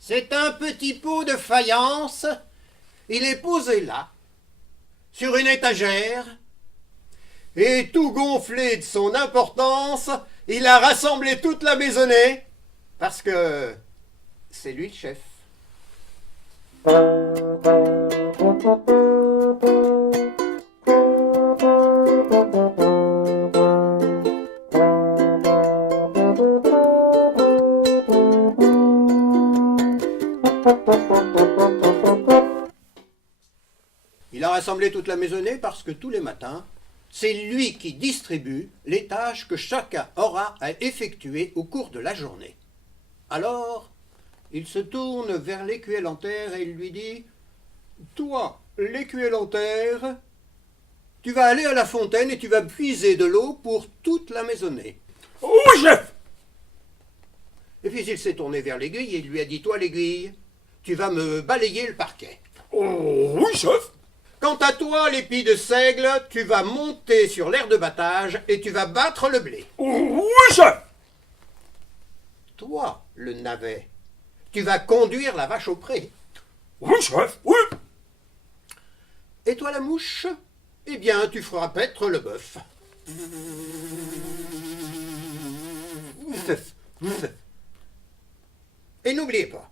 C'est un petit pot de faïence. Il est posé là, sur une étagère, et tout gonflé de son importance, il a rassemblé toute la maisonnée, parce que c'est lui le chef. Il a rassemblé toute la maisonnée parce que tous les matins, c'est lui qui distribue les tâches que chacun aura à effectuer au cours de la journée. Alors, il se tourne vers l'écuelle en terre et il lui dit « Toi, l'écuelle en terre, tu vas aller à la fontaine et tu vas puiser de l'eau pour toute la maisonnée. » « Oui, chef !» Et puis il s'est tourné vers l'aiguille et il lui a dit « Toi, l'aiguille, tu vas me balayer le parquet. » « Oui, chef !» Quant à toi, l'épi de seigle, tu vas monter sur l'aire de battage et tu vas battre le blé. « Oui, chef !» Toi, le navet, tu vas conduire la vache au pré. « Oui, chef, oui !» Et toi, la mouche, eh bien, tu feras paître le bœuf. Et n'oubliez pas,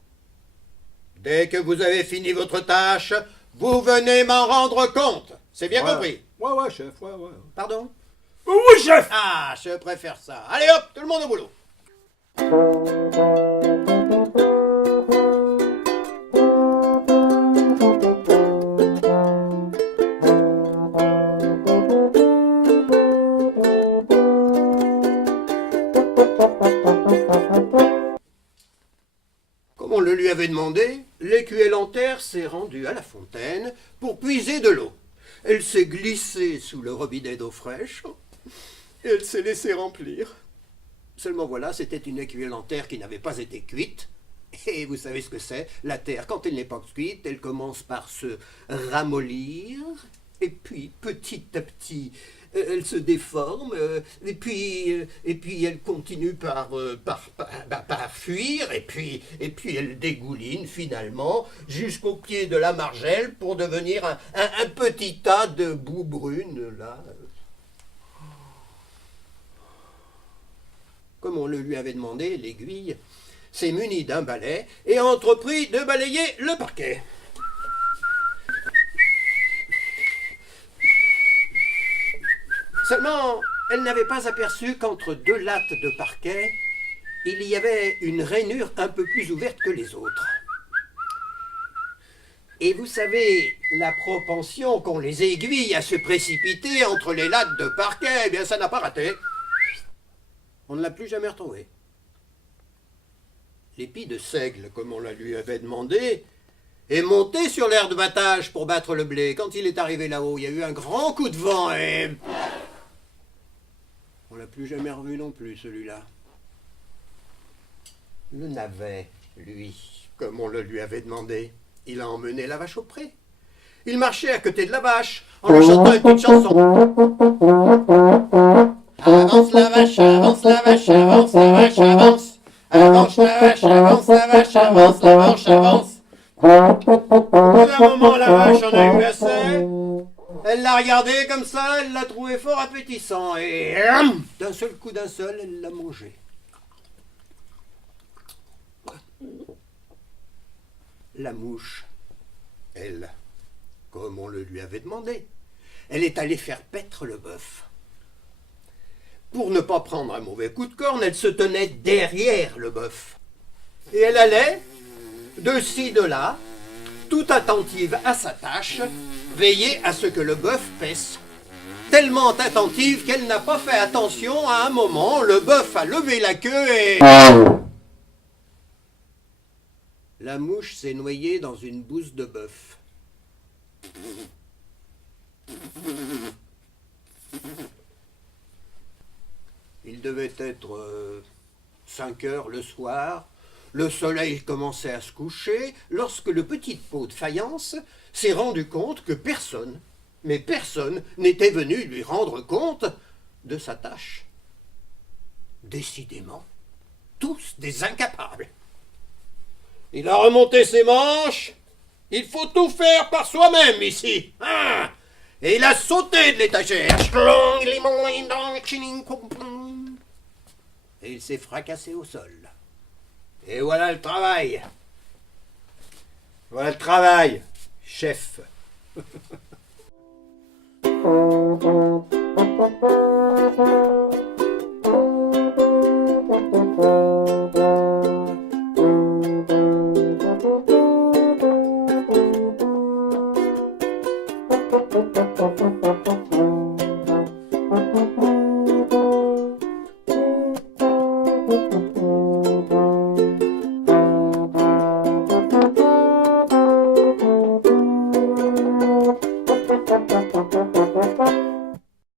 dès que vous avez fini votre tâche, vous venez m'en rendre compte. C'est bien compris? Ouais, chef, ouais. Pardon? « Oui, chef !» Ah, je préfère ça. Allez hop, tout le monde au boulot. Comme on le lui avait demandé, l'écuelle en terre s'est rendue à la fontaine pour puiser de l'eau. Elle s'est glissée sous le robinet d'eau fraîche et elle s'est laissée remplir. Seulement voilà, c'était une écuelle en terre qui n'avait pas été cuite. Et vous savez ce que c'est, la terre, quand elle n'est pas cuite, elle commence par se ramollir, et puis petit à petit, elle se déforme, et puis elle continue par fuir, et puis elle dégouline finalement jusqu'au pied de la margelle pour devenir un petit tas de boue brune, là. Comme on le lui avait demandé, l'aiguille s'est munie d'un balai et a entrepris de balayer le parquet. Seulement, elle n'avait pas aperçu qu'entre deux lattes de parquet, il y avait une rainure un peu plus ouverte que les autres. Et vous savez, la propension qu'ont les aiguilles à se précipiter entre les lattes de parquet, eh bien ça n'a pas raté. On ne l'a plus jamais retrouvé. L'épi de seigle, comme on la lui avait demandé, est monté sur l'aire de battage pour battre le blé. Quand il est arrivé là-haut, il y a eu un grand coup de vent et... on l'a plus jamais revu non plus, celui-là. Le navet, lui, comme on le lui avait demandé, il a emmené la vache au pré. Il marchait à côté de la vache, en lui chantant une petite chanson. Avance la vache, avance la vache, avance la vache, avance. Avance la vache, avance la vache, avance la vache, avance. Au bout d'un moment, la vache en a eu assez. Elle l'a regardé comme ça, elle l'a trouvé fort appétissant et d'un seul coup d'un seul, elle l'a mangé. La mouche, elle, comme on le lui avait demandé, elle est allée faire paître le bœuf. Pour ne pas prendre un mauvais coup de corne, elle se tenait derrière le bœuf. Et elle allait, de ci, de là, tout attentive à sa tâche, veiller à ce que le bœuf paisse. Tellement attentive qu'elle n'a pas fait attention à un moment, le bœuf a levé la queue et... la mouche s'est noyée dans une bouse de bœuf. Il devait être 5 heures le soir. Le soleil commençait à se coucher lorsque le petit pot de faïence s'est rendu compte que personne, mais personne, n'était venu lui rendre compte de sa tâche. Décidément, tous des incapables. Il a remonté ses manches. Il faut tout faire par soi-même ici. Hein? Et il a sauté de l'étagère. Et il s'est fracassé au sol. Et voilà le travail. Voilà le travail, chef.